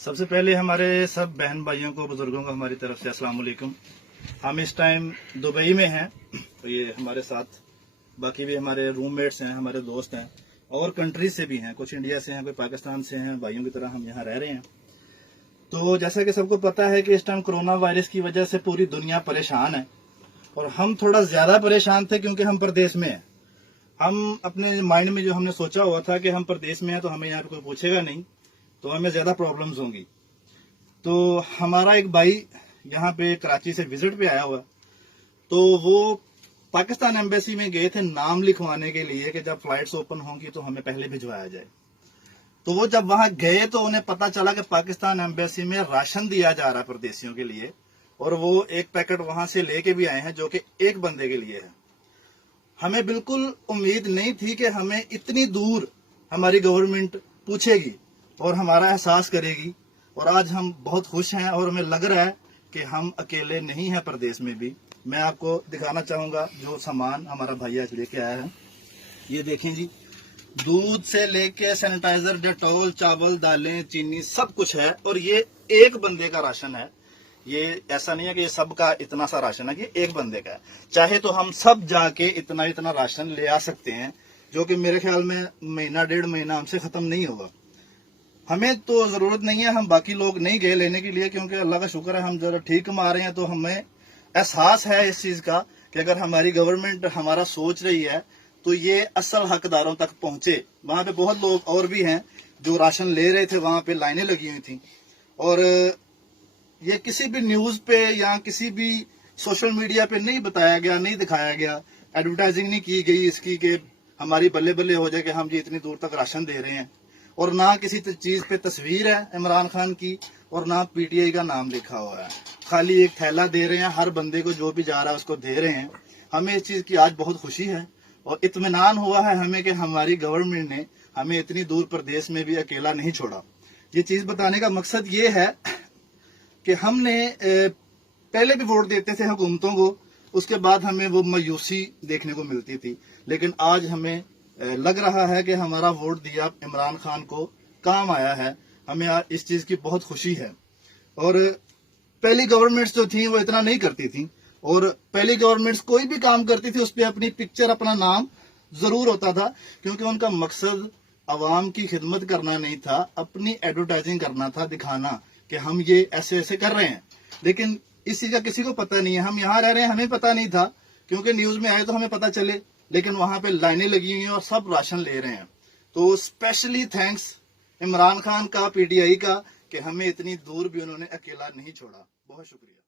سب سے پہلے ہمارے سب بہن بھائیوں کو بزرگوں کو ہماری طرف سے السلام علیکم۔ ہم اس ٹائم دبئی میں ہیں، یہ ہمارے ساتھ باقی بھی ہمارے روم میٹس ہیں، ہمارے دوست ہیں، اور کنٹریز سے بھی ہیں، کچھ انڈیا سے ہیں، کوئی پاکستان سے ہیں، بھائیوں کی طرح ہم یہاں رہ رہے ہیں۔ تو جیسا کہ سب کو پتا ہے کہ اس ٹائم کرونا وائرس کی وجہ سے پوری دنیا پریشان ہے، اور ہم تھوڑا زیادہ پریشان تھے کیونکہ ہم پردیس میں ہیں۔ ہم اپنے مائنڈ میں جو ہم نے سوچا ہوا تھا کہ ہم پردیس میں ہیں تو ہمیں یہاں پہ کوئی پوچھے گا نہیں، تو ہمیں زیادہ پرابلمز ہوں گی۔ تو ہمارا ایک بھائی یہاں پہ کراچی سے وزٹ پہ آیا ہوا، تو وہ پاکستان ایمبیسی میں گئے تھے نام لکھوانے کے لیے کہ جب فلائٹس اوپن ہوں گی تو ہمیں پہلے بھجوایا جائے۔ تو وہ جب وہاں گئے تو انہیں پتا چلا کہ پاکستان ایمبیسی میں راشن دیا جا رہا ہے پردیسیوں کے لیے، اور وہ ایک پیکٹ وہاں سے لے کے بھی آئے ہیں جو کہ ایک بندے کے لیے ہے۔ ہمیں بالکل امید نہیں تھی کہ ہمیں اتنی دور ہماری گورنمنٹ پوچھے گی اور ہمارا احساس کرے گی، اور آج ہم بہت خوش ہیں اور ہمیں لگ رہا ہے کہ ہم اکیلے نہیں ہیں پردیس میں بھی۔ میں آپ کو دکھانا چاہوں گا جو سامان ہمارا بھائی آج لے کے آیا ہے۔ یہ دیکھیں جی، دودھ سے لے کے سینیٹائزر، ڈیٹول، چاول، دالیں، چینی، سب کچھ ہے، اور یہ ایک بندے کا راشن ہے۔ یہ ایسا نہیں ہے کہ یہ سب کا اتنا سا راشن ہے، یہ ایک بندے کا ہے۔ چاہے تو ہم سب جا کے اتنا راشن لے آ سکتے ہیں، جو کہ میرے خیال میں مہینہ ڈیڑھ مہینہ ہم سے ختم نہیں ہوگا۔ ہمیں تو ضرورت نہیں ہے، ہم باقی لوگ نہیں گئے لینے کے لیے، کیونکہ اللہ کا شکر ہے ہم ذرا ٹھیک کما رہے ہیں، تو ہمیں احساس ہے اس چیز کا کہ اگر ہماری گورنمنٹ ہمارا سوچ رہی ہے تو یہ اصل حقداروں تک پہنچے۔ وہاں پہ بہت لوگ اور بھی ہیں جو راشن لے رہے تھے، وہاں پہ لائنیں لگی ہوئی تھیں، اور یہ کسی بھی نیوز پہ یا کسی بھی سوشل میڈیا پہ نہیں بتایا گیا، نہیں دکھایا گیا، ایڈورٹائزنگ نہیں کی گئی اس کی کہ ہماری بلے بلے ہو جائے کہ ہم جی اتنی دور تک راشن دے رہے ہیں، اور نہ کسی چیز پہ تصویر ہے عمران خان کی، اور نہ پی ٹی آئی کا نام لکھا ہوا ہے۔ خالی ایک تھیلا دے رہے ہیں، ہر بندے کو جو بھی جا رہا ہے اس کو دے رہے ہیں۔ ہمیں اس چیز کی آج بہت خوشی ہے اور اطمینان ہوا ہے ہمیں کہ ہماری گورنمنٹ نے ہمیں اتنی دور پردیس میں بھی اکیلا نہیں چھوڑا۔ یہ چیز بتانے کا مقصد یہ ہے کہ ہم نے پہلے بھی ووٹ دیتے تھے حکومتوں کو، اس کے بعد ہمیں وہ مایوسی دیکھنے کو ملتی تھی، لیکن آج ہمیں لگ رہا ہے کہ ہمارا ووٹ دیا عمران خان کو کام آیا ہے۔ ہمیں اس چیز کی بہت خوشی ہے۔ اور پہلی گورنمنٹس جو تھیں وہ اتنا نہیں کرتی تھیں، اور پہلی گورنمنٹس کوئی بھی کام کرتی تھی اس پہ اپنی پکچر، اپنا نام ضرور ہوتا تھا، کیونکہ ان کا مقصد عوام کی خدمت کرنا نہیں تھا، اپنی ایڈورٹائزنگ کرنا تھا، دکھانا کہ ہم یہ ایسے ایسے کر رہے ہیں۔ لیکن اس چیز کا کسی کو پتہ نہیں ہے، ہم یہاں رہ رہے ہیں، ہمیں پتہ نہیں تھا، کیونکہ نیوز میں آئے تو ہمیں پتہ چلے، لیکن وہاں پہ لائنیں لگی ہوئی ہیں اور سب راشن لے رہے ہیں۔ تو اسپیشلی تھینکس عمران خان کا، پی ٹی آئی کا، کہ ہمیں اتنی دور بھی انہوں نے اکیلا نہیں چھوڑا۔ بہت شکریہ۔